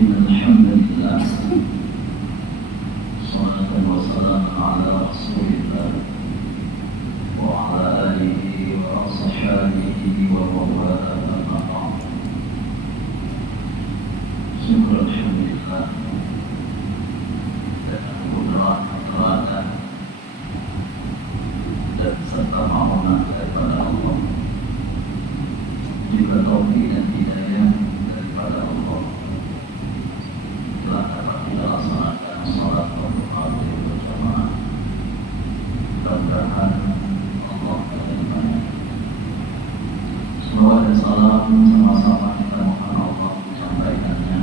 إن الحمد لله صلاة وسلام على رسول الله وعلى آله وأصحابه ومن والاه أما بعد. Syukur alhamdulillah dengan kudrat dan serta ma'unah daripada Allah, juga taufik dan hidayah daripada Allah, telah dapat kita laksanakan salat berdoa berjamaah. Mudah-mudahan Allah menerimanya. Salawat dan salam sama-sama kita mohon Allah menyampaikannya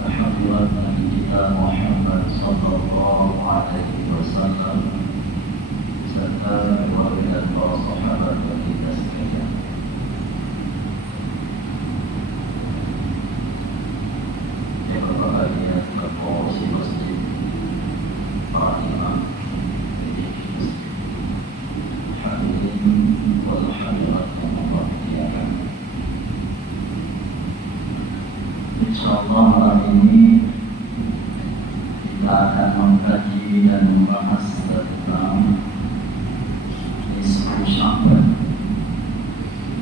kehadirat Nabi kita Muhammad sallallahu alaihi wasallam serta keluarga dan para sahabat kita sekalian. Yang berbahagia kepengurusi masjid, para imam, pendidik masjid, hadirin wal hadirat yang Allah muliakan. Insyaallah hari ini kita akan mengkaji dan membahas tentang nisfu Sya'ban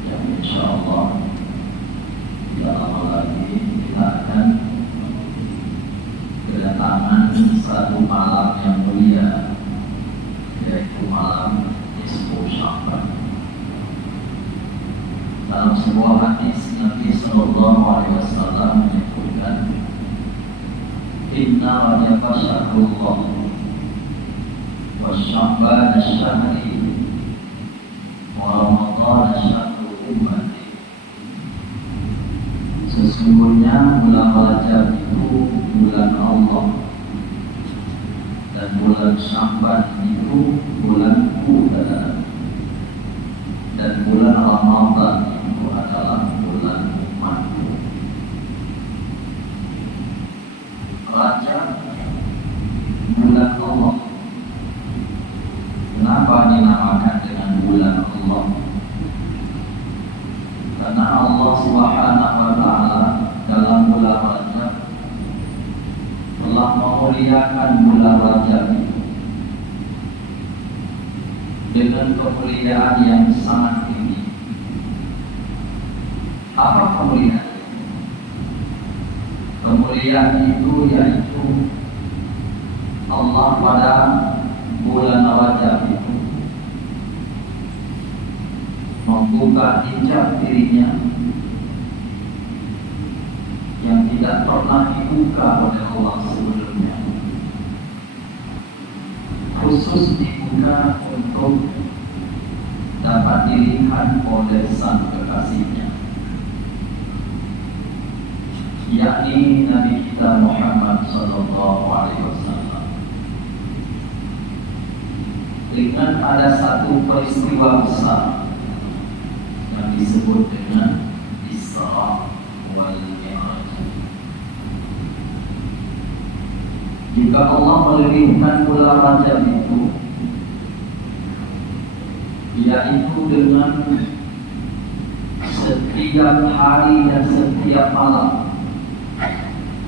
yang insyaallah tidak lama lagi kita akan kedatangan satu malam yang mulia, yaitu malam nisfu Sya'ban. Dalam sebuah hadis Nabi sallallahu alaihi wasallam menyebutkan, inna rajaba syahrullah wa Sya'ban syahri wa Ramadan syahrul ummati. Sesungguhnya bulan Rajab itu bulan Allah dan bulan Sya'ban itu bulanku dan bulan Ramadan itu adalah bulan umatku. Rajab bulan Allah. Kenapa dinamakan dengan bulan Allah? Karena Allah Subhanahu wa taala dalam bulan Rajab telah memuliakan bulan Rajab itu dengan kemuliaan yang sangat tinggi. Apa kemuliaan? Kemuliaan itu yaitu Allah pada bulan Rajab itu membuka hijab dirinya yang tidak pernah dibuka oleh Allah sebelumnya, khusus dibuka untuk dapat dilihat oleh sang kekasihnya, yakni Nabi kita Muhammad sallallahu alaihi wasallam. Dengan ada satu peristiwa besar yang disebut dengan Isra wal Mi'raj. Jika Allah melebihkan bulan Rajab itu, yaitu dengan setiap hari dan setiap malam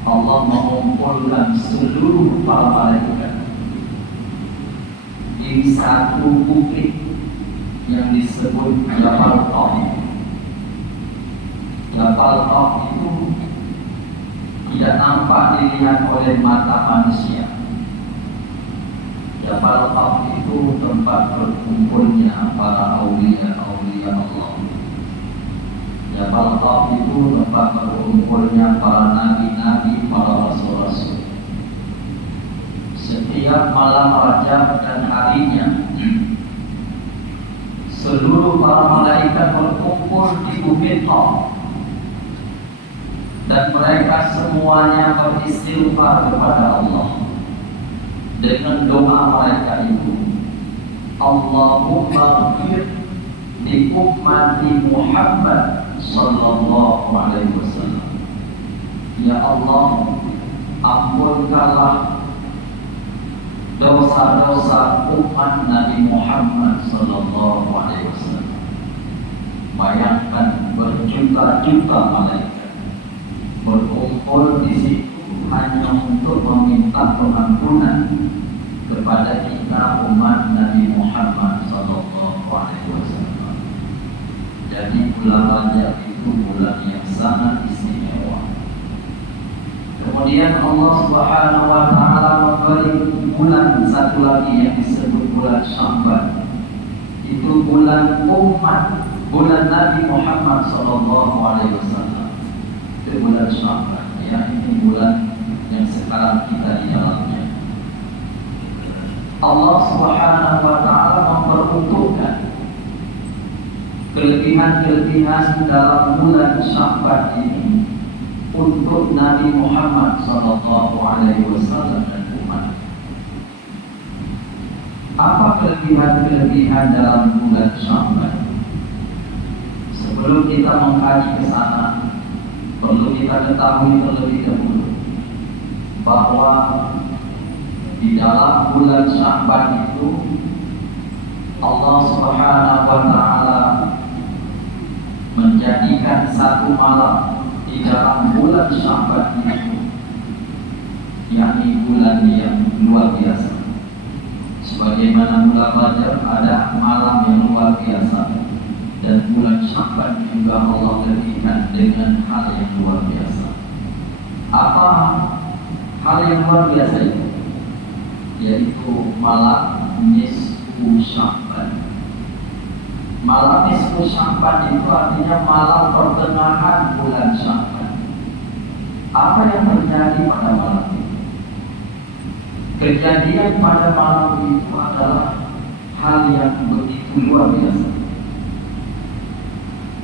Allah mengumpulkan seluruh para malaikat di satu bukit yang disebut Jabal Qaf. Jabal Qaf itu tidak nampak dilihat oleh mata manusia. Jabal Qaf itu tempat berkumpulnya para aulia-aulia Allah. Jabal Qaf itu tempat berkumpulnya para nabi-nabi, para rasul-rasul. Setiap malam Rajab dan harinya, seluruh para malaikat berkumpul di bukit Qaf dan mereka semuanya beristighfar kepada Allah dengan doa mereka itu, Allahumma ighfir li ummati Muhammad sallallahu alaihi wasallam. Ya Allah, ampunkanlah dosa-dosa umat Nabi Muhammad sallallahu alaihi wasallam. Bayangkan berjuta-juta malaikat berkumpul kumpul di situ hanya untuk meminta pengampunan kepada kita umat Nabi Muhammad SAW. Jadi bulan Rajab itu bulan yang sangat istimewa. Kemudian Allah Subhanahu wa taala memberi bulan satu lagi yang disebut bulan Sya'ban. Itu bulan umat, bulan Nabi Muhammad SAW. Itu bulan Sya'ban. Ya, ini bulan yang sekarang kita di dalamnya. Allah Subhanahu wa taala memperuntukkan kelebihan-kelebihan dalam bulan Sya'ban ini untuk Nabi Muhammad SAW dan umat. Apa kelebihan-kelebihan dalam bulan Sya'ban? Sebelum kita mengkaji ke sana, perlu kita ketahui terlebih dahulu bahwa di dalam bulan Sya'ban itu Allah Subhanahu wa taala menjadikan satu malam di dalam bulan Sya'ban itu, yakni bulan yang luar biasa. Sebagaimana bulan Rajab ada malam yang luar biasa, dan bulan Sya'ban juga Allah berikan dengan hal yang luar biasa. Apa hal yang luar biasa itu? Yaitu malam nisfu Sya'ban. Malam nisfu Sya'ban itu artinya malam pertengahan bulan Sya'ban. Apa yang terjadi pada malam itu? Kejadian pada malam itu adalah hal yang begitu luar biasa.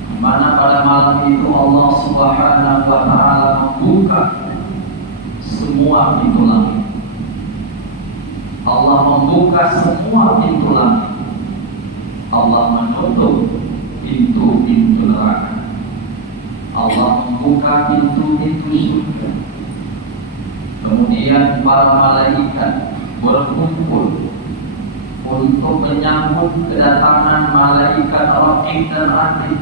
Di mana pada malam itu Allah Subhanahu wa taala membuka semua pintu langit. Allah membuka semua pintu langit. Allah menutup pintu-pintu neraka. Allah membuka pintu-pintu surga. Kemudian para malaikat berkumpul untuk menyambut kedatangan malaikat Raqib dan Atid.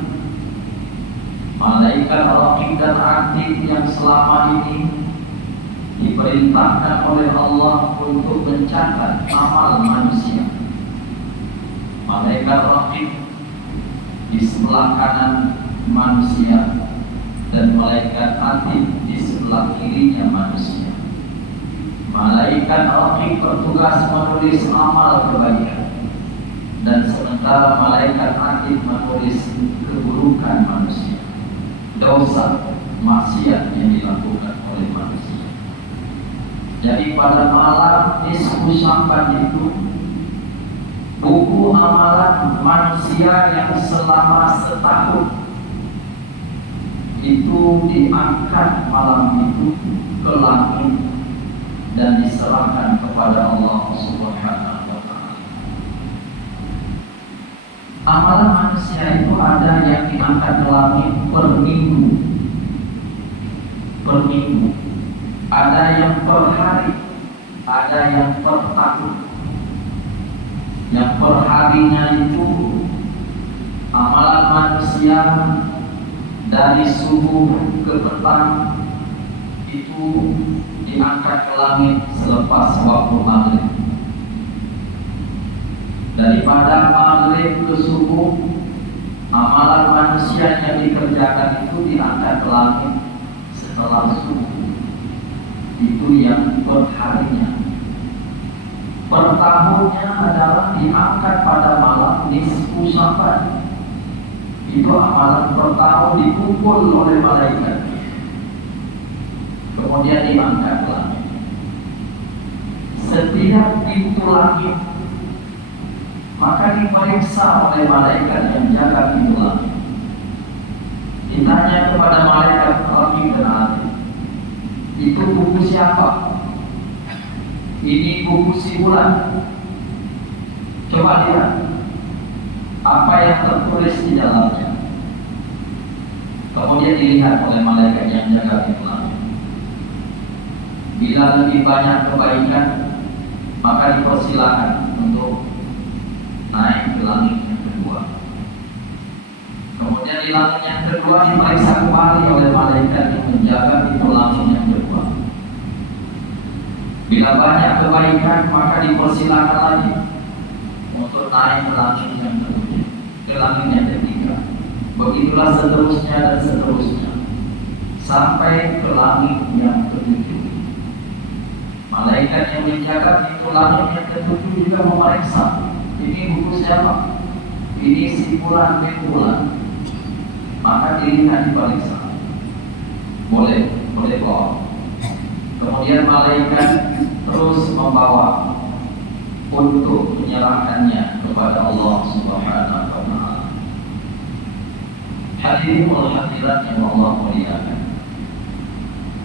Malaikat Raqib dan Atid yang selama ini diperintahkan oleh Allah untuk mencatat amal manusia. Malaikat Raqib di sebelah kanan manusia dan malaikat Atid di sebelah kirinya manusia. Malaikat Raqib bertugas menulis amal kebaikan, dan sementara malaikat Atid menulis keburukan manusia, dosa, maksiat yang dilakukan oleh manusia. Jadi pada malam nisfu Sya'ban itu, buku amalan manusia yang selama setahun itu diangkat malam itu ke langit dan diserahkan kepada Allah Subhanahu wa taala. Amalan manusia itu ada yang diangkat ke langit per minggu. Per minggu. Ada yang per hari, ada yang per tahun. Yang per harinya itu amalan manusia dari subuh ke petang itu diangkat ke langit selepas waktu maghrib. Daripada maghrib ke subuh, amalan manusia yang dikerjakan itu diangkat ke langit setelah subuh. Itu yang per harinya. Per tahunnya adalah diangkat pada malam nisfu Sya'ban. Itu amalan per tahun dikumpul oleh malaikat, kemudian diangkat ke langit. Setiap pintu langit maka diperiksa oleh malaikat yang jaga pintu langit. Ditanya kepada malaikat Raqib dan Atid, itu buku siapa? Ini buku si bulan. Coba lihat apa yang tertulis di dalamnya. Kemudian dilihat oleh malaikat yang jaga pintu langit. Bila lebih banyak kebaikan, maka dipersilakan untuk naik ke langit yang kedua. Kemudian di langit yang kedua diperiksa kembali oleh malaikat yang menjaga pintu langit yang Bila banyak kebaikan maka dipersilakan lagi untuk naik ke langit yang ketujuh, ke langit yang ketiga. Begitulah seterusnya dan seterusnya sampai ke langit yang ketujuh. Malaikat yang menjaga pintu langit yang ketujuh juga memeriksa, ini buku siapa? Ini si fulan bin fulan. Maka dilihat diperiksa. Boleh bawa. Kemudian malaikat terus membawa untuk menyerahkannya kepada Allah Subhanahu wa taala. Hadirin wal hadirat yang Allah muliakan.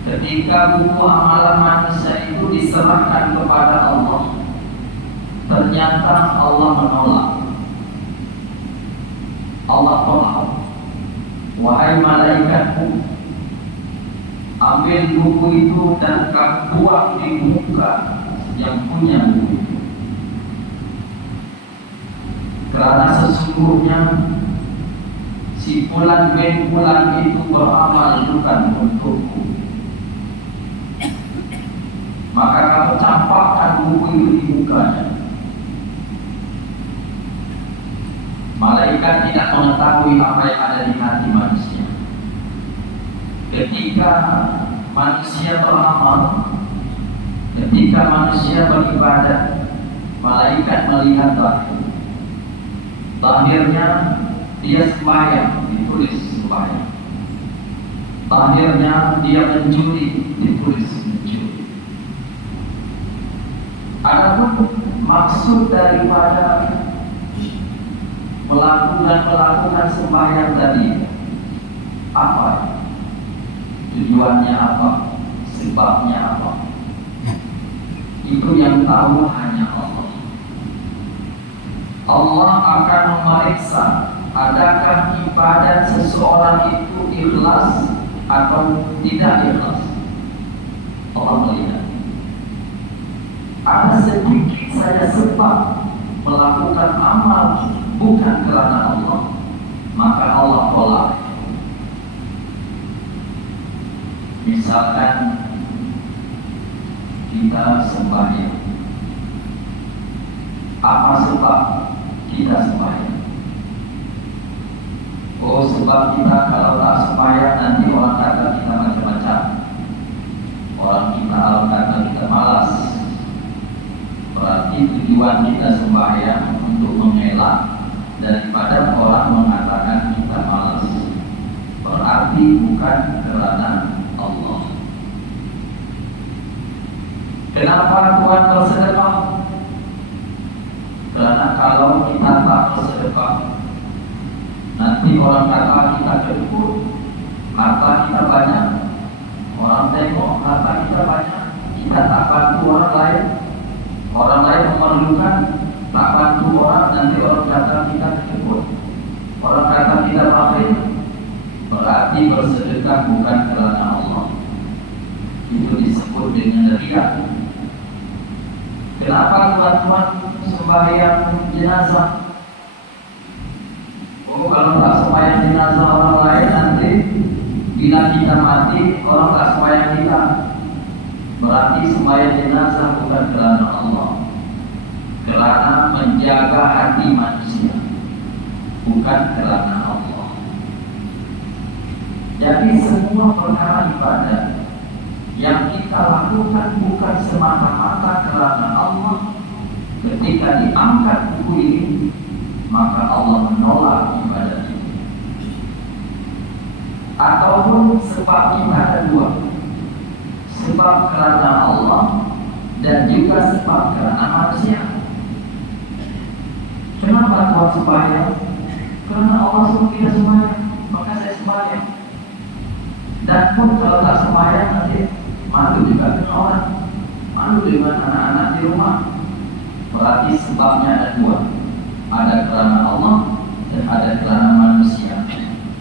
Ketika buku amalan manusia itu diserahkan kepada Allah, ternyata Allah menolak. Allah tolak. Wahai malaikatku, ambil buku itu dan kamu buang di muka yang punya buku itu. Karena sesungguhnya si fulan bin fulan itu beramal bukan untukku. Maka kamu campakkan buku itu di mukanya. Malaikat tidak mengetahui apa yang ada di hati manusia. Ketika manusia beramal, ketika manusia beribadah, malaikat melihat lahir. Lahirnya dia sembahyang, ditulis sembahyang. Lahirnya dia mencuri, ditulis mencuri. Adapun maksud daripada melakukan sembahyang tadi apa? Tujuannya apa? Sebabnya apa? Itu yang tahu hanya Allah. Allah akan memeriksa adakah ibadat seseorang itu ikhlas atau tidak ikhlas. Allah melihat. Ada sedikit saja sebab melakukan amal bukan kerana Allah, maka Allah tolak. Misalkan kita sembahyang, apa sebab kita sembahyang? Oh, sebab kita kalau tak sembahyang nanti orang kata kita macam-macam. Orang kata kita malas. Berarti tujuan kita sembahyang untuk mengelak daripada orang mengatakan kita malas. Berarti bukan kerana Allah. Kenapa Tuhan bersedekah? Karena kalau kita tak bersedekah, nanti orang kata kita cukup, harta kita banyak, orang tengok harta kita banyak, kita tak bantu orang lain, orang lain memerlukan, tak bantu orang, nanti orang kata kita cukup, orang kata kita fakir. Berarti bersedekah bukan kerana Allah. Itu disebut dengan riya. Kenapa tuan-tuan sembahyang jenazah? Oh, kalau tak sembahyang jenazah orang lain nanti bila kita mati orang tak sembahyang kita. Berarti sembahyang jenazah bukan kerana Allah, kerana menjaga hati manusia, bukan kerana Allah. Jadi semua perkara ibadah yang kita lakukan bukan semata-mata kerana Allah. Ketika diangkat buku ini, maka Allah menolak ibadah itu. Ataupun sebabnya ada dua, sebab kerana Allah dan juga sebab kerana manusia. Kenapa Tuhan sembahyang? Kerana Allah suruh kita sembahyang, maka saya sembahyang. Dan pun kalau tak sembahyang nanti malu juga dengan orang, malu dengan anak-anak di rumah. Berarti sebabnya ada dua, ada kerana Allah dan ada kerana manusia.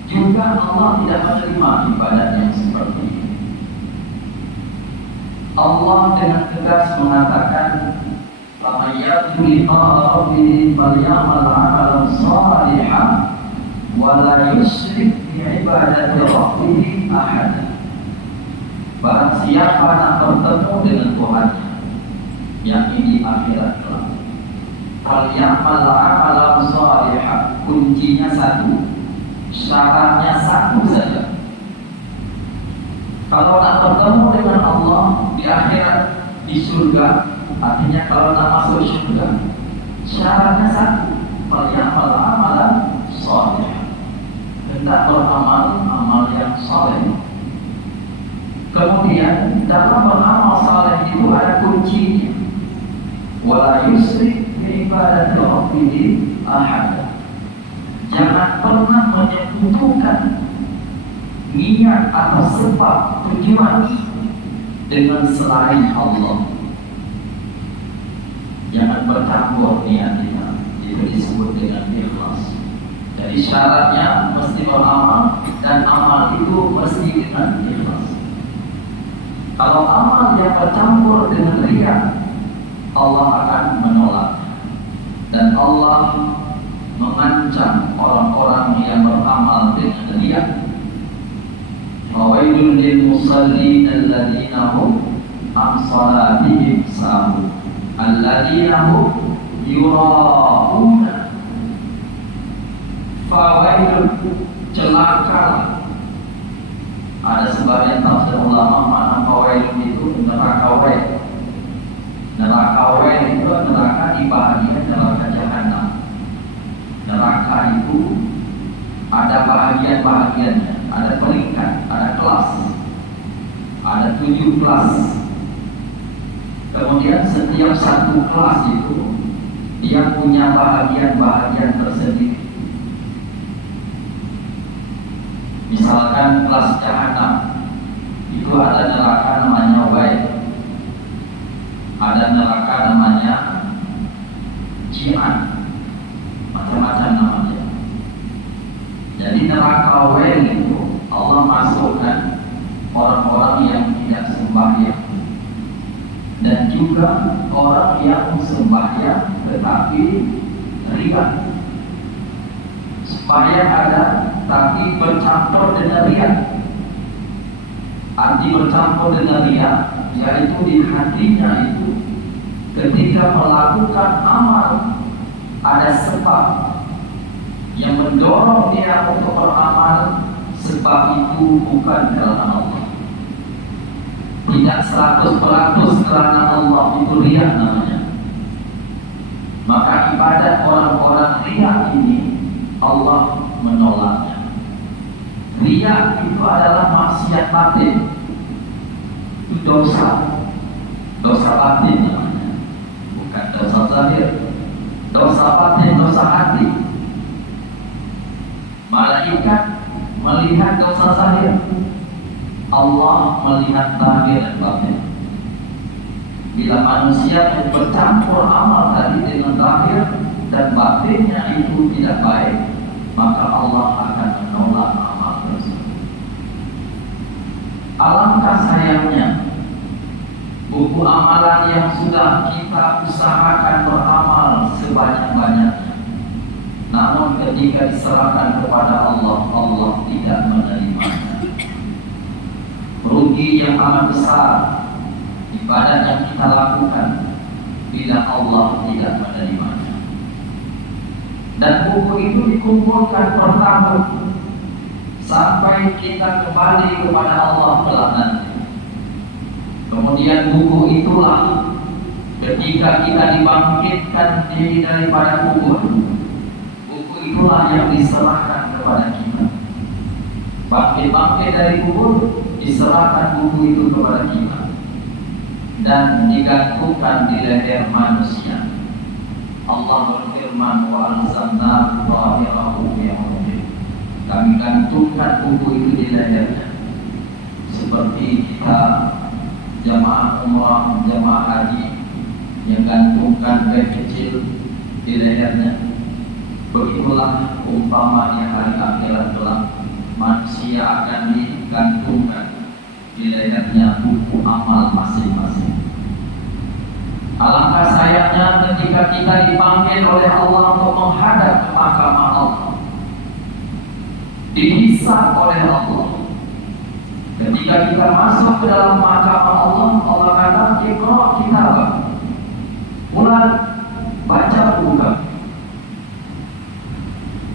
Juga Allah tidak menerima ibadat yang seperti ini. Allah dengan tegas mengatakan, "Faman yarju liqa'a rabbih falyamal 'amalan shalihan wa la yusyrik bi ibadati rabbih ahada." Barang siapa nak bertemu dengan Tuhannya, yakni di akhirat kelak. Falyamal amalan shalihah, kuncinya satu, syaratnya satu saja. Kalau nak bertemu dengan Allah di akhirat, di surga, artinya kalau nak masuk surga, syaratnya satu, falyamal amalan shalihah, hendak beramal amal yang saleh. Kemudian dalam beramal saleh itu ada kuncinya, wala yusrik bi ibadati rabbih ahad. Jangan pernah menyekutukan niat atau sebab tujuan dengan selain Allah. Jangan bercampur niat kita, itu disebut dengan ikhlas. Jadi syaratnya mesti beramal, dan amal itu mesti dengan ikhlas. Kalau amal yang bercampur dengan riya, Allah akan menolak, dan Allah mengancam orang-orang yang beramal dengan riya. Fawailul lil musallin alladzina hum an salatihim sahun alladzina hum yura'una. Fawailul, celaka. Ada sebagian tafsir ulama makna fawailun itu neraka wail. Neraka wail itu neraka di bahagian neraka jahanam. Neraka itu ada bahagian-bahagiannya, ada peringkat, ada kelas, ada 7 kelas. Kemudian setiap satu kelas itu dia punya bahagian-bahagian tersendiri. Misalkan kelas jahanam itu ada neraka namanya wail, ada neraka namanya jian, macam-macam namanya. Jadi neraka wail itu Allah masukkan orang-orang yang tidak sembahyang, dan juga orang yang sembahyang tetapi riya. Sembahyang ada tapi bercampur dengan riya. Arti bercampur dengan riya, yaitu di hatinya itu ketika melakukan amal ada sebab yang mendorong dia untuk beramal. Sebab itu bukan karena Allah, tidak 100% karena Allah, itu riya namanya. Maka ibadat orang-orang riya ini Allah menolaknya. Riya itu adalah maksiat batin, itu dosa batin namanya, bukan dosa zahir. Dosa batin, dosa hati. Malaikat melihat dosa zahir, Allah melihat zahir dan batin. Bila manusia bercampur amal tadi dengan zahir dan batinnya itu tidak baik, maka Allah akan menolak amal tersebut. Alangkah sayangnya buku amalan yang sudah kita usahakan beramal sebanyak-banyaknya, namun ketika diserahkan kepada Allah, Allah tidak menerimanya. Rugi yang amat besar ibadah yang kita lakukan bila Allah tidak menerimanya. Dan buku itu dikumpulkan per tahun sampai kita kembali kepada Allah kelak nanti. Kemudian buku itulah ketika kita dibangkitkan daripada kubur, buku itulah yang diserahkan kepada kita. Bangkit dari kubur, diserahkan buku itu kepada kita dan digantungkan di leher manusia. Allah berfirman, wa arsalna dhahirahu bi'udhin. Kami gantungkan buku itu di lehernya, seperti kita jamaah umrah, jamaah haji yang gantungkan beg kecil di lehernya. Begitulah umpamanya hari akhirat kelak, manusia akan digantungkan di lehernya buku amal masing-masing. Alangkah sayangnya ketika kita dipanggil oleh Allah untuk menghadap ke mahkamah Allah, dihisab oleh Allah. Ketika kita masuk ke dalam mahkamah Allah, Allah kata, "Iqra kitabak." Mulai baca buka.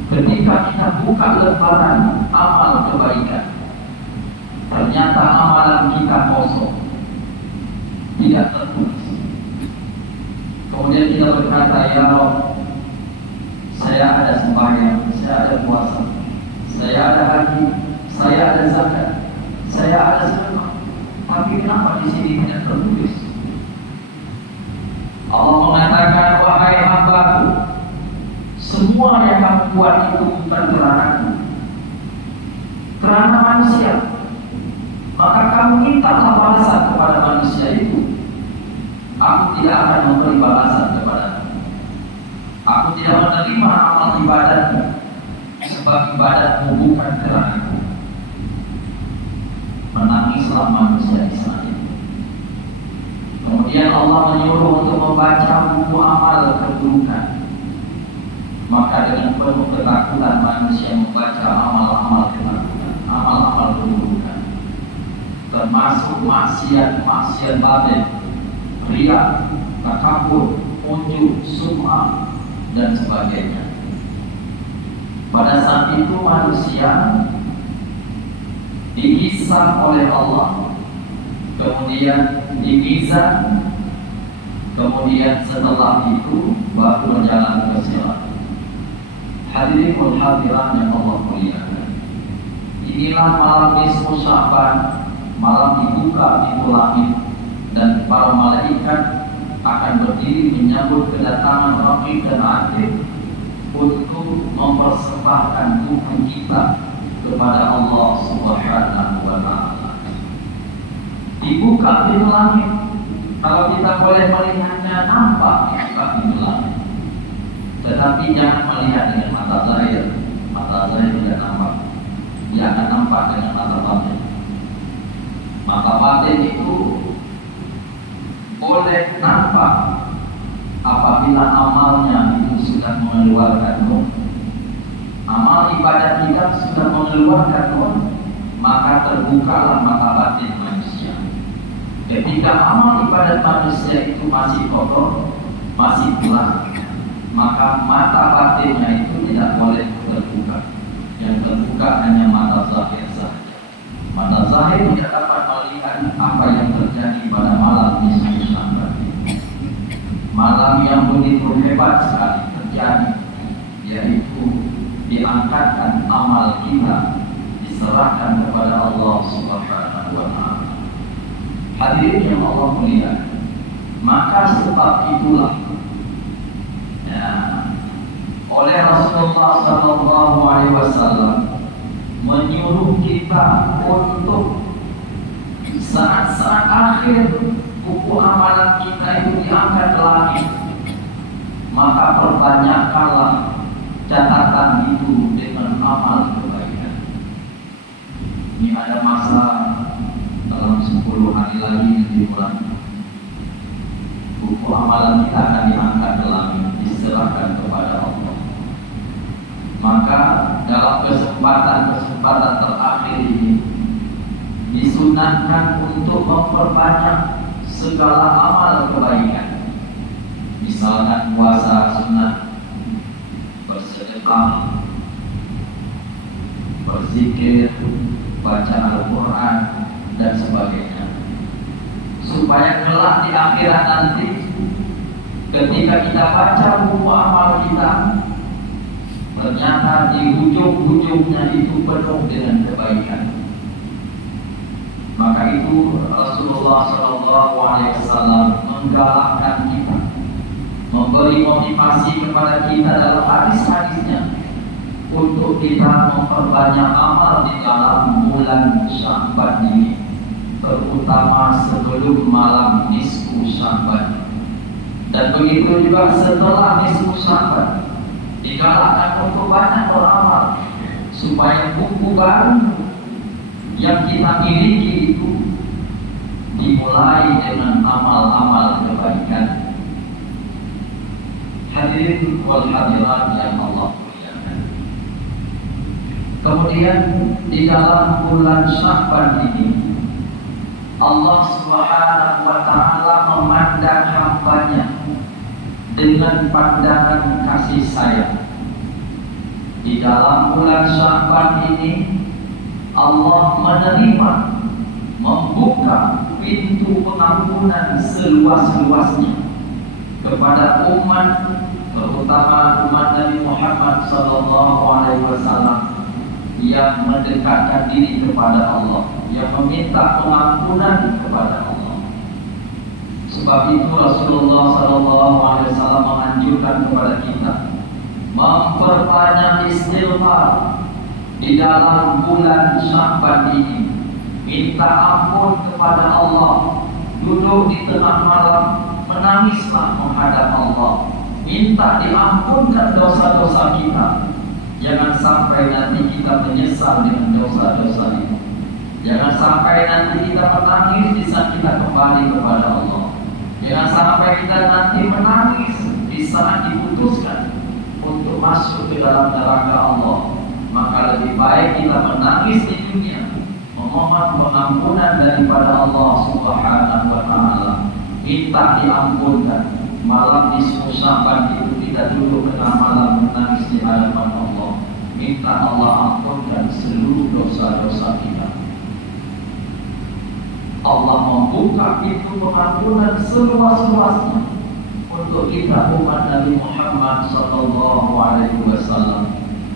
Ketika kita buka lembaran amal kebaikan, ternyata amalan kita kosong, tidak tertulis. Kemudian kita berkata, ya Allah, saya ada sembahyang, saya ada puasa, saya ada haji, saya ada zakat, saya ada sedekah, tapi kenapa di sini tidak tertulis? Allah mengatakan, wahai hambaku, semua yang kamu buat itu bukan kerana-Ku, kerana manusia. Maka kamu mintalah balasan kepada manusia itu. Aku tidak akan memberi balasan kepadamu. Aku tidak menerima amal ibadatmu, sebab ibadatmu bukan kerana-Ku. Menangislah manusia di sana. Kemudian Allah menyuruh untuk membaca buku amal keburukan. Maka dengan penuh ketakutan manusia membaca amal-amal ketakutan, amal-amal keburukan, termasuk maksiat batin, riya, takabur, ujub, sum'ah, dan sebagainya. Pada saat itu manusia dihisab oleh Allah, kemudian dimizan, kemudian setelah itu baru berjalan ke sirat. Hadirin hadirat yang Allah muliakan, inilah malam nisfu Sya'ban, malam dibuka pintu langit dan para malaikat akan berdiri menyambut kedatangan Raqib dan Atid untuk mempersembahkan tubuh kita kepada Allah Subhanahu wa Ta'ala. Dibuka pintu langit. Kalau kita boleh melihatnya, nampak dibuka pintu langit. Tetapi jangan melihat dengan mata zahir. Mata zahir tidak nampak. Dia akan nampak dengan mata batin. Mata batin itu boleh nampak apabila amalnya itu sudah mengeluarkan nur. Amal ibadat kita sudah mengeluarkan nur, maka terbukalah mata batin manusia. Ketika amal ibadat manusia itu masih kotor, masih gelap, maka mata batinnya itu tidak boleh terbuka. Yang terbuka hanya mata zahir saja. Mata zahir tidak dapat melihat apa yang terjadi pada malam nisfu Sya'ban. Malam yang begitu hebat sekali terjadi, yaitu diangkatkan amal kita, diserahkan kepada Allah Subhanahu wa Ta'ala. Hadirin yang Allah muliakan, maka sebab itulah oleh Rasulullah SAW menyuruh kita untuk saat-saat akhir buku amalan kita itu diangkat ke langit, maka pertanyakanlah catatan itu dengan amal kebaikan. Ini ada masa dalam 10 hari lagi dimulai. Buku amalan kita akan diangkat ke langit, diserahkan kepada Allah. Maka dalam kesempatan terakhir ini disunahkan untuk memperbanyak segala amal kebaikan. Misalkan puasa sunnah, bersedekah, berzikir, baca Al-Quran, dan sebagainya, supaya kelak di akhirat nanti ketika kita baca buku amal kita, ternyata di ujung-ujungnya itu penuh dengan kebaikan. Maka itu Rasulullah SAW menggalakkan kita, memberi motivasi kepada kita dalam hadis-hadisnya untuk kita memperbanyak amal di dalam bulan Sya'ban ini, terutama sebelum malam nisfu Sya'ban, dan begitu juga setelah nisfu Sya'ban. Digalakkan untuk banyak beramal supaya buku baru yang kita miliki itu dimulai dengan amal-amal kebaikan. Hadirin wal hadirat yang Allah muliakan. Kemudian di dalam bulan Sya'ban ini Allah Subhanahu wa Ta'ala memandang hambanya dengan pandangan kasih sayang. Di dalam bulan Sya'ban ini Allah menerima, membuka pintu pengampunan seluas-luasnya kepada umat, terutama umat Nabi Muhammad SAW yang mendekatkan diri kepada Allah, yang meminta pengampunan kepada Allah. Sebab itu Rasulullah SAW menganjurkan kepada kita memperbanyak istighfar di dalam bulan Sya'ban ini. Minta ampun kepada Allah, duduk di tengah malam, menangislah menghadap Allah, minta diampunkan dosa-dosa kita. Jangan sampai nanti kita menyesal dengan dosa-dosa itu. Jangan sampai nanti kita menangis di saat kita kembali kepada Allah. Jangan sampai kita nanti menangis di saat diputuskan untuk masuk ke dalam neraka Allah. Maka lebih baik kita menangis di dunia, memohon pengampunan daripada Allah Subhanahu wa Ta'ala, minta diampunkan. Malam di Sya'ban itu kita duduk tengah malam menangis di hadapan Allah, minta Allah ampunkan seluruh dosa-dosa kita. Allah membuka pintu pengampunan seluas-luasnya untuk kita umat Nabi Muhammad SAW.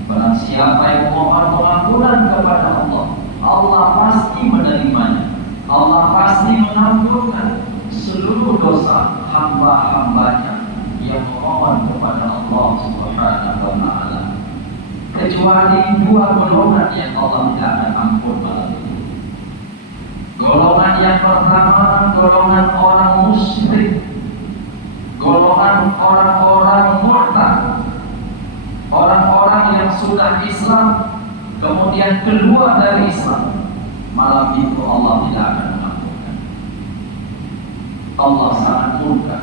Barang siapa yang memohon pengampunan kepada Allah, Allah pasti menerimanya. Allah pasti mengampunkan seluruh dosa hamba-hambanya yang memohon kepada Allah Subhanahu wa Ta'ala. Kecuali dua golongan yang Allah tidak akan ampun malam itu. Golongan yang pertama, golongan orang musyrik, golongan orang-orang murtad, orang-orang yang sudah Islam kemudian keluar dari Islam. Malam itu Allah tidak akan mengampunkan. Allah sangat murka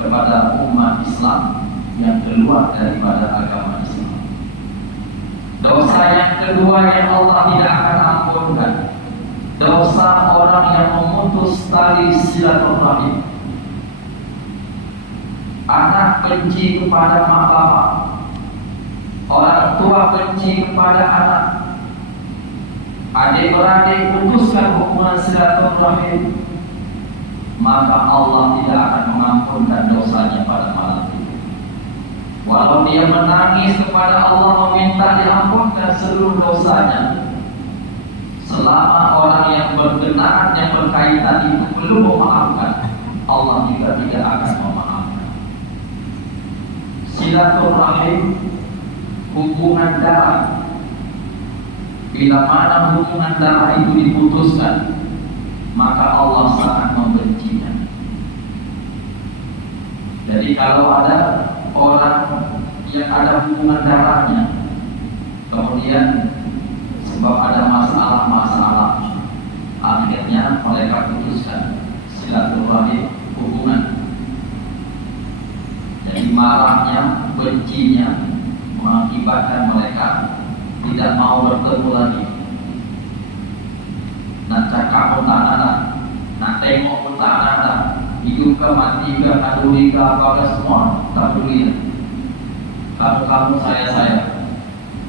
kepada umat Islam yang keluar daripada agama Islam. Dosa yang kedua yang Allah tidak akan ampunkan, dosa orang yang memutus tali silaturahim. Anak benci kepada mak bapak, orang tua benci kepada anak, adik-beradik putuskan hubungan silaturahim, maka Allah tidak akan mengampunkan dosanya pada malam itu. Walau dia menangis kepada Allah meminta diampunkan seluruh dosanya, selama orang yang berkenaan yang berkaitan itu belum memaafkan, Allah juga tidak akan memaafkan. Silaturahim, hubungan darah, bila mana hubungan darah itu diputuskan, maka Allah sangat membencinya. Jadi kalau ada orang yang ada hubungan darahnya, kemudian sebab ada masalah-masalah, akhirnya mereka putuskan silaturahim, hubungan. Jadi marahnya, bencinya mengakibatkan mereka tidak mau bertemu lagi. Nak cakap pun tak ada, nak tengok pun tak ada, hidup ke mati ke kaduri ke apa semua tak peduli. Kamu saya.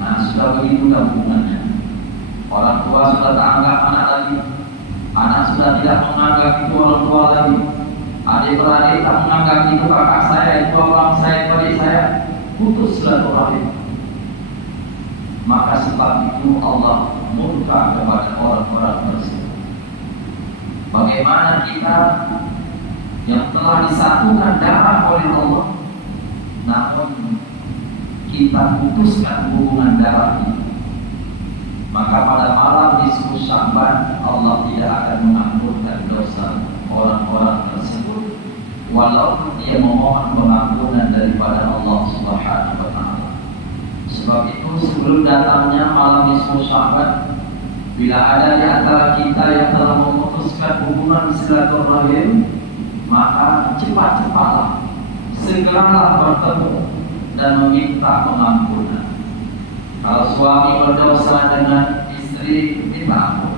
Nah, sudah begitu dah hubungannya. Orang tua sudah tak anggap anak lagi, anak sudah tidak menganggap itu orang tua lagi, adik-beradik tak menganggap itu kakak saya, itu orang saya, adik saya. Putus silaturahim. Maka sebab itu Allah murka kepada orang-orang tersebut. Bagaimana kita yang telah disatukan darah oleh Allah, namun kita putuskan hubungan darah itu, maka pada malam nisfu Sya'ban Allah tidak akan mengampunkan dosa orang-orang tersebut, walaupun dia memohon pengampunan daripada Allah Subhanahu wa Ta'ala. Sebab itu sebelum datangnya malam nisfu Sya'ban, bila ada di antara kita yang telah memutuskan hubungan silaturahim, maka cepat-cepatlah, segeralah bertemu dan meminta pengampunan. Kalau suami berdosa dengan istri, minta ampun.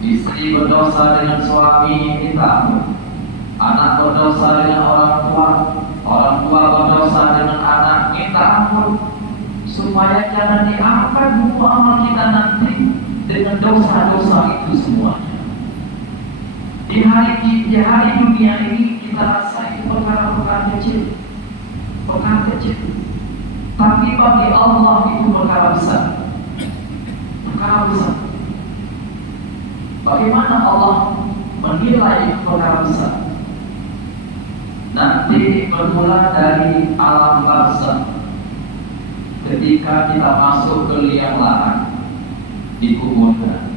Istri berdosa dengan suami, minta ampun. Anak berdosa dengan orang tua, Orang tua berdosa dengan anak, minta ampun supaya jangan diangkat buku amal kita nanti dengan dosa-dosa itu semuanya. Di hari dunia ini kita rasa itu perkara-perkara kecil, tapi bagi Allah itu perkara besar. Bagaimana Allah menilai perkara besar? Nanti bermula dari alam barzakh, ketika kita masuk ke liang lahat, dikuburkan.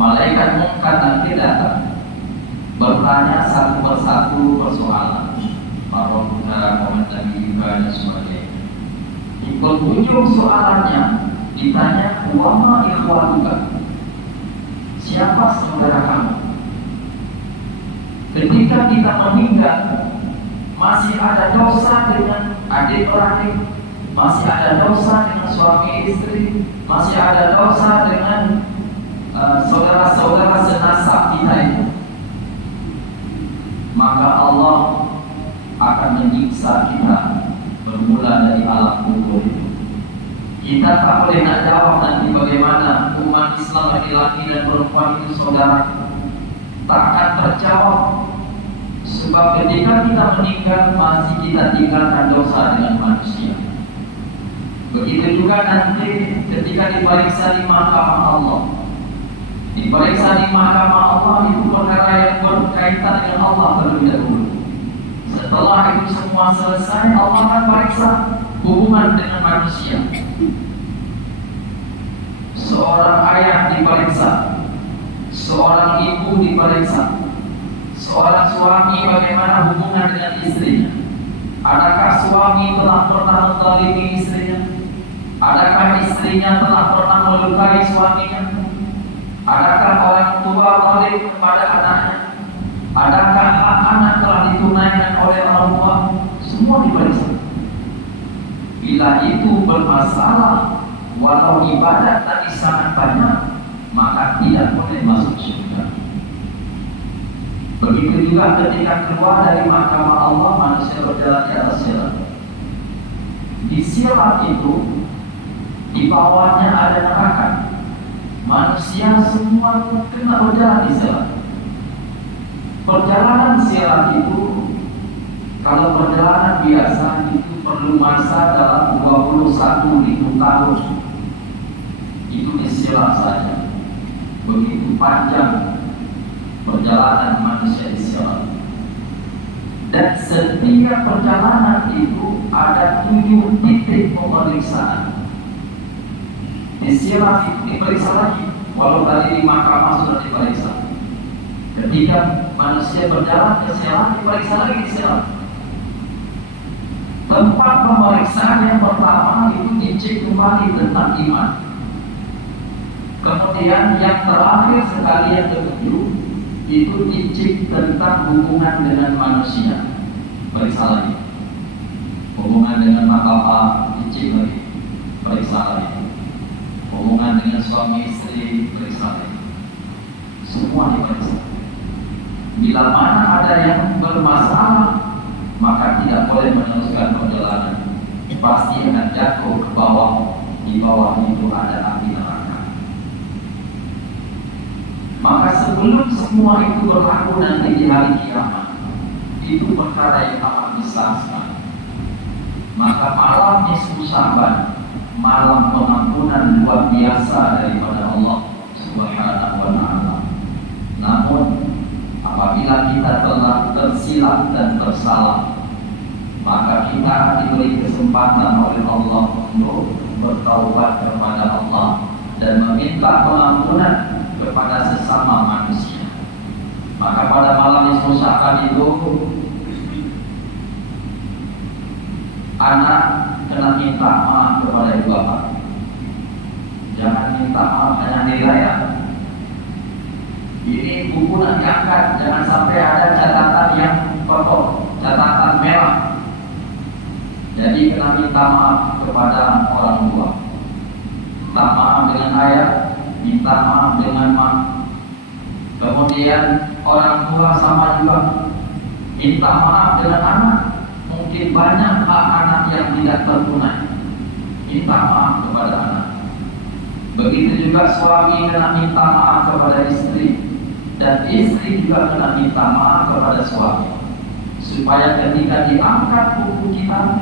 Malaikat Munkar nanti datang bertanya satu persatu persoalan, Rabbuka wa man nabiyuka dan sebagainya. Di penghujung soalannya ditanya, wa ma ikhwatuka, siapa saudara kamu? Ketika kita meninggal, masih ada dosa dengan adik-beradik, masih ada dosa dengan suami istri, masih ada dosa dengan saudara-saudara senasab kita itu, maka Allah akan menyiksa kita bermula dari alam kubur itu. Kita tak boleh nak jawab nanti bagaimana umat Islam laki-laki dan perempuan itu saudara. Tak akan terjawab, sebab ketika kita meninggal masih kita tinggalkan dosa dengan manusia. Begitu juga nanti ketika diperiksa di mahkamah Allah. Diperiksa di mahkamah Allah itu perkara yang berkaitan dengan Allah terlebih dahulu. Setelah itu semua selesai, Allah akan periksa hubungan dengan manusia. Seorang ayah diperiksa, seorang ibu diperiksa, seorang suami bagaimana hubungan dengan istrinya. Adakah suami telah pernah menzalimi istrinya? Adakah istrinya telah pernah melukai suaminya? Adakah orang tua zalim kepada anaknya? Adakah hak anak telah ditunaikan oleh orang tua? Semua diperiksa. Bila itu bermasalah, walau ibadat tadi sangat banyak, maka tidak boleh masuk surga. Begitu juga ketika keluar dari mahkamah Allah, manusia berjalan di atas sirat. Di sirat itu, di bawahnya ada neraka. Manusia semua kena berjalan di sirat. Perjalanan sirat itu, kalau perjalanan biasa itu perlu masa dalam 21.000 tahun. Itu di sirat saja. Begitu panjang perjalanan manusia di sirat. Dan setiap perjalanan itu ada 7 titik pemeriksaan. Di sirat itu diperiksa lagi, walau tadi di mahkamah sudah diperiksa. Ketika manusia berjalan ke sirat, diperiksa lagi di sirat. Tempat pemeriksaan yang pertama itu dicek kembali tentang iman. Kemudian yang terakhir sekali, yang ketujuh, itu dicek tentang hubungan dengan manusia. Periksa lagi. Hubungan dengan bapak, dicek lagi. Periksa lagi. Hubungan dengan suami istri, periksa lagi. Semua diperiksa. Bila mana ada yang bermasalah, maka tidak boleh meneruskan perjalanan. Pasti akan jatuh ke bawah. Di bawah itu ada api neraka. Maka sebelum semua itu berlaku nanti di hari kiamat, itu perkara yang amat besar sekali. Maka malam nisfu Sya'ban, malam pengampunan luar biasa daripada Allah Subhanahu wa ta'ala. Namun apabila kita telah tersilap dan tersalah, maka kita diberi kesempatan oleh Allah untuk bertaubat kepada Allah dan meminta pengampunan kepada sesama manusia. Maka pada malam nisfu Sya'ban itu, anak kena minta maaf kepada ibu bapak. Jangan minta maaf hanya hari raya. Ini buku nak diangkat, jangan sampai ada catatan yang pokok, catatan merah. Jadi kena minta maaf kepada orang tua. Minta maaf dengan ayah, minta maaf dengan mak. Kemudian orang tua sama juga Minta maaf dengan anak, mungkin banyak hak anak yang tidak tertunai. Minta maaf kepada anak. Begitu juga suami kena minta maaf kepada istri, dan istri juga kena minta maaf kepada suami, supaya ketika diangkat buku kita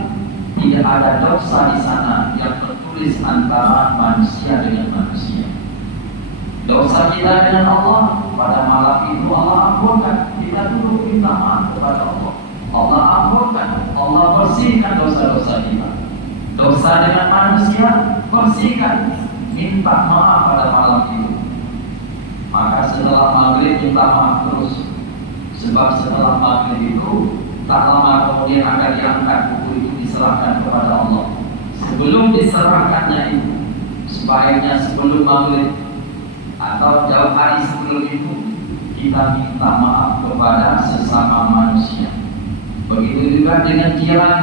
tidak ada dosa di sana yang tertulis antara manusia dengan manusia. Dosa kita dengan Allah pada malam itu Allah ampunkan. Kita dulu minta maaf kepada Allah. Allah ampunkan, Allah bersihkan dosa-dosa kita. Dosa dengan manusia bersihkan. Minta maaf pada malam itu. Maka setelah maghrib minta maaf terus. Sebab setelah maghrib itu tak lama kemudian akan diangkat buku itu diserahkan kepada Allah. Sebelum diserahkannya itu, sebaiknya sebelum maghrib atau jauh hari sebelum itu, kita minta maaf kepada sesama manusia. Begitu juga dengan jiran,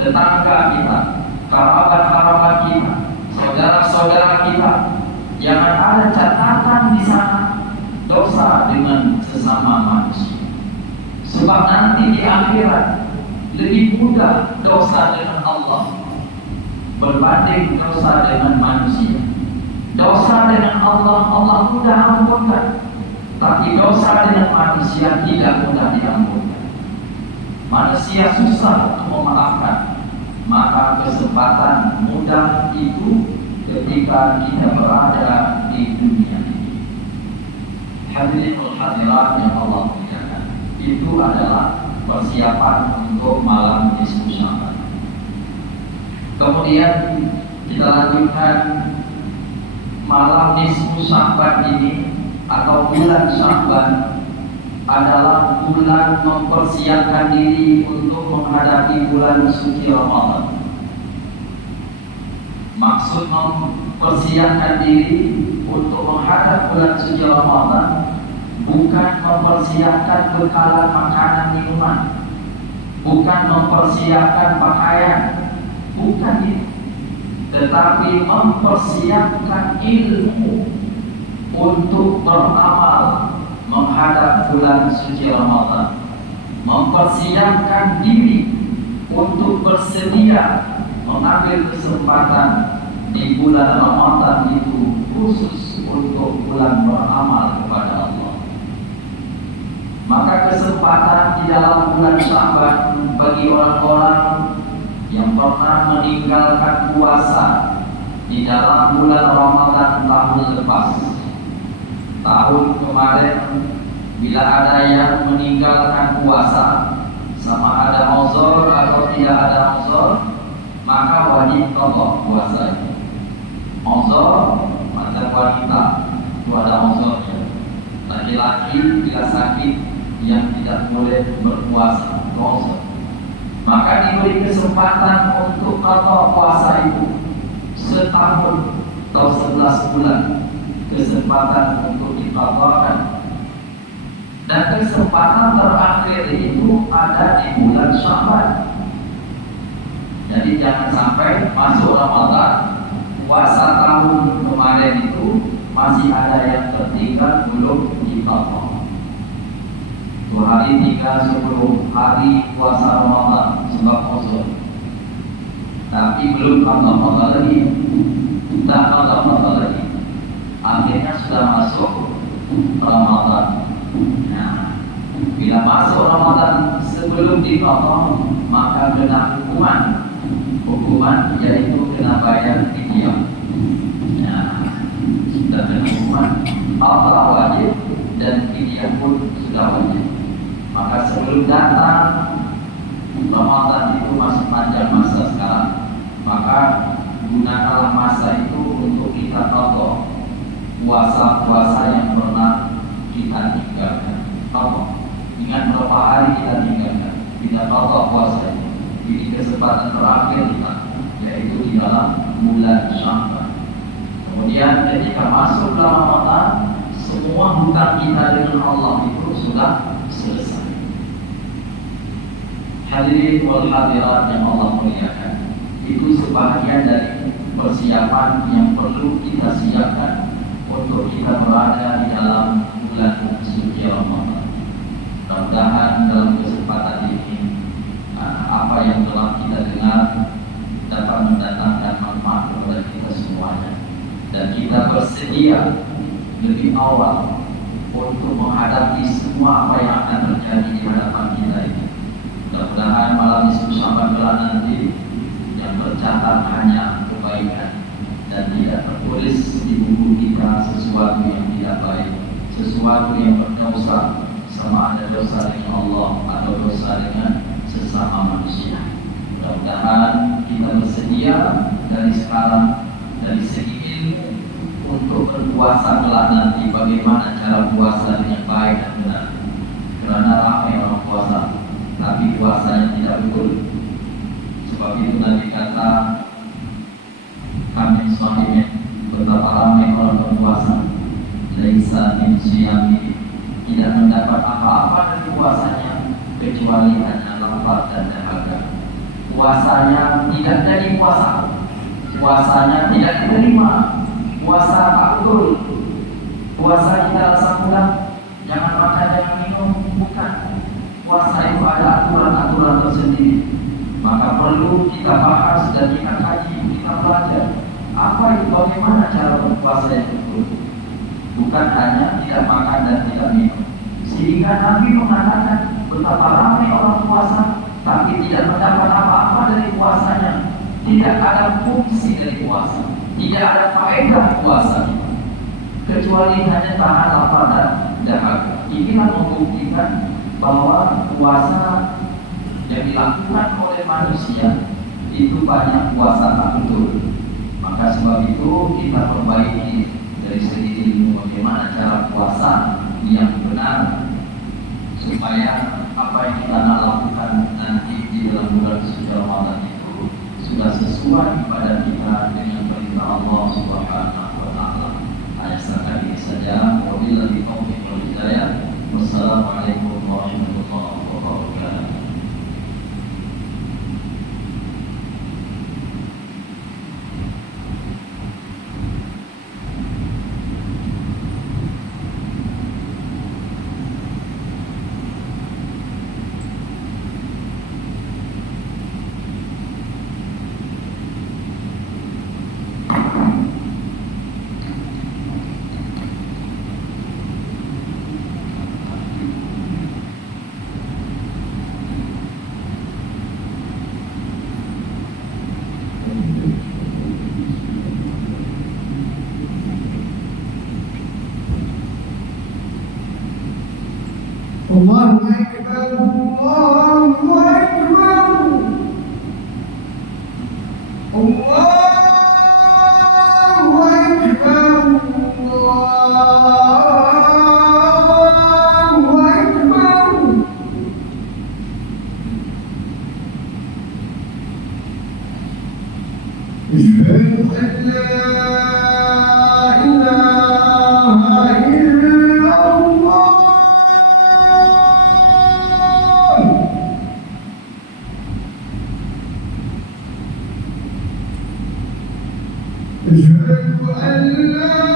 tetangga kita, kerabat-kerabat kita, saudara-saudara kita. Jangan ada catatan di sana dosa dengan sesama manusia. Sebab nanti di akhirat lebih mudah dosa dengan Allah berbanding dosa dengan manusia. Dosa dengan Allah, Allah mudah ampunkan. Tapi dosa dengan manusia tidak mudah diampunkan. Manusia susah untuk memaafkan. Maka kesempatan mudah itu ketika kita berada di dunia ini. Hadirin hadirat yang Allah muliakan, itu adalah persiapan untuk malam nisfu Sya'ban. Kemudian kita lanjutkan malam nisfu Sya'ban ini atau bulan Sya'ban adalah bulan mempersiapkan diri untuk menghadapi bulan suci Ramadan. Maksud mempersiapkan diri untuk menghadap bulan suci Ramadan bukan mempersiapkan bekalan makanan minuman, bukan mempersiapkan pakaian, bukan itu, tetapi mempersiapkan ilmu untuk beramal menghadap bulan suci Ramadan, mempersiapkan diri untuk bersedia mengambil kesempatan di bulan Ramadan itu khusus untuk bulan beramal kepada Allah. Maka kesempatan di dalam bulan Sya'ban bagi orang-orang yang pernah meninggalkan puasa di dalam bulan Ramadan tahun lepas, tahun kemarin, bila ada yang meninggalkan puasa, sama ada uzur atau tidak ada uzur, maka wajib qadha puasa itu. Uzur macam wanita itu ada uzurnya. Laki-laki bila sakit yang tidak boleh berpuasa, uzur. Maka diberi kesempatan untuk qadha puasa itu setahun atau 11 bulan. Kesempatan untuk diqadhakan. Dan kesempatan terakhir itu ada di bulan Sya'ban. Jadi jangan sampai masuk Ramadan, puasa tahun kemarin itu masih ada yang tertinggal belum diqadha. 2 hari 3 sebelum hari puasa Ramadan sebab uzur, tapi belum qadha lagi, tak qadha lagi. Akhirnya sudah masuk Ramadan. Nah, bila masuk Ramadan sebelum diqadha, maka kena hukuman yaitu kena bayar fidyah. Nah, sudah kena hukuman, apa wajib dan fidyah pun sudah wajib. Maka sebelum datang Ramadan itu masih panjang masa sekarang, maka gunakanlah masa itu untuk kita qadha puasa-puasa yang pernah kita tinggalkan. Ingat berapa hari kita tinggalkan, kita qadha puasa itu. Ini kesempatan terakhir kita, yaitu di dalam bulan Sya'ban. Kemudian ketika masuk dalam Ramadan, semua hutang kita dengan Allah itu sudah selesai. Hadirin wal hadirat yang Allah muliakan, itu sebahagian dari persiapan yang perlu kita siapkan untuk kita berada di dalam bulan suci Ramadan. Mudah-mudahan dalam kesempatan bersedia lebih awal untuk menghadapi semua apa yang akan terjadi di hadapan kita ini. Mudah-mudahan malam Nisfu Sya'ban nanti yang tercatat hanya kebaikan dan tidak tertulis di buku kita sesuatu yang tidak baik, sesuatu yang berdosa, sama ada dosa dengan Allah atau dosa dengan sesama manusia. Mudah-mudahan kita bersedia dari sekarang, dari segi ilmu, untuk berpuasa kelak nanti. Bagaimana cara puasa dengan baik dan benar? Karena ramai orang puasa, tapi puasanya tidak betul. Sebab itu Nabi kata, kami sahimin, betapa ramai orang berpuasa, laisa min siyami, tidak mendapat apa-apa dari puasanya kecuali hanya lapar dan dahaga. Puasanya tidak jadi puasa, puasanya tidak diterima, puasa tak betul. Puasa kita rasa mudah, jangan makan, jangan minum, bukan. Puasa itu ada aturan-aturan tersendiri. Maka perlu kita bahas dan kita kaji, kita belajar apa itu, bagaimana cara berpuasa yang betul. Bukan hanya tidak makan dan tidak minum. Sehingga Nabi mengatakan betapa ramai orang puasa tapi tidak mendapat apa-apa dari puasanya. Tidak ada fungsi dari puasa, tidak ada faedah puasa, kecuali hanya tahan lapar dan dahaga. Inilah membuktikan bahwa puasa yang dilakukan oleh manusia itu banyak puasa tak betul. Maka sebab itu kita perbaiki dari segi ilmu bagaimana cara puasa yang benar, supaya apa yang kita nak lakukan nanti di dalam bulan suci Ramadan itu sudah sesuai kepada kita dengan perintah Allah Subhanahu wa taala. Hanya sekali ini saja. Wabillahi taufiq wal hidayah. Wassalamualaikum warahmatullahi wabarakatuh. Allahu Akbar, Allahu Akbar, Allahu Akbar, Allahu Akbar. Asyhadu an la ilaha illallah. أشهد أن لا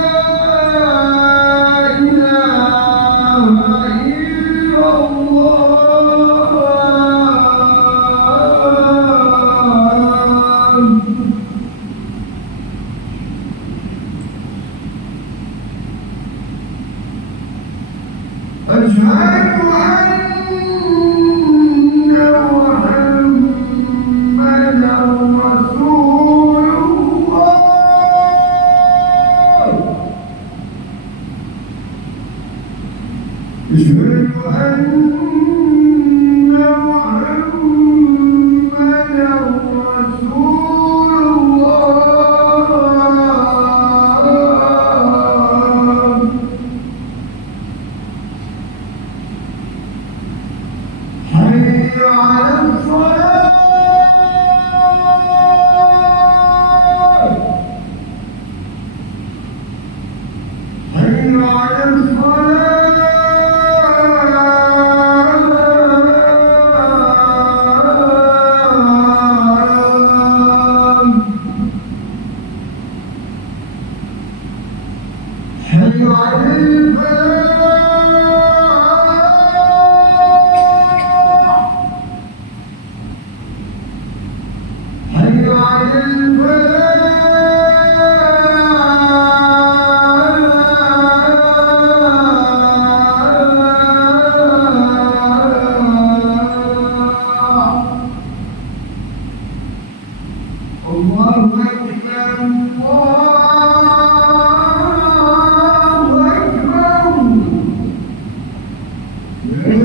إله إلا الله. أشهد أن محمدا رسول الله. أشهد أن محمدا رسول الله. حي على الصلاة. حي على الصلاة. حي على الفلاح. لا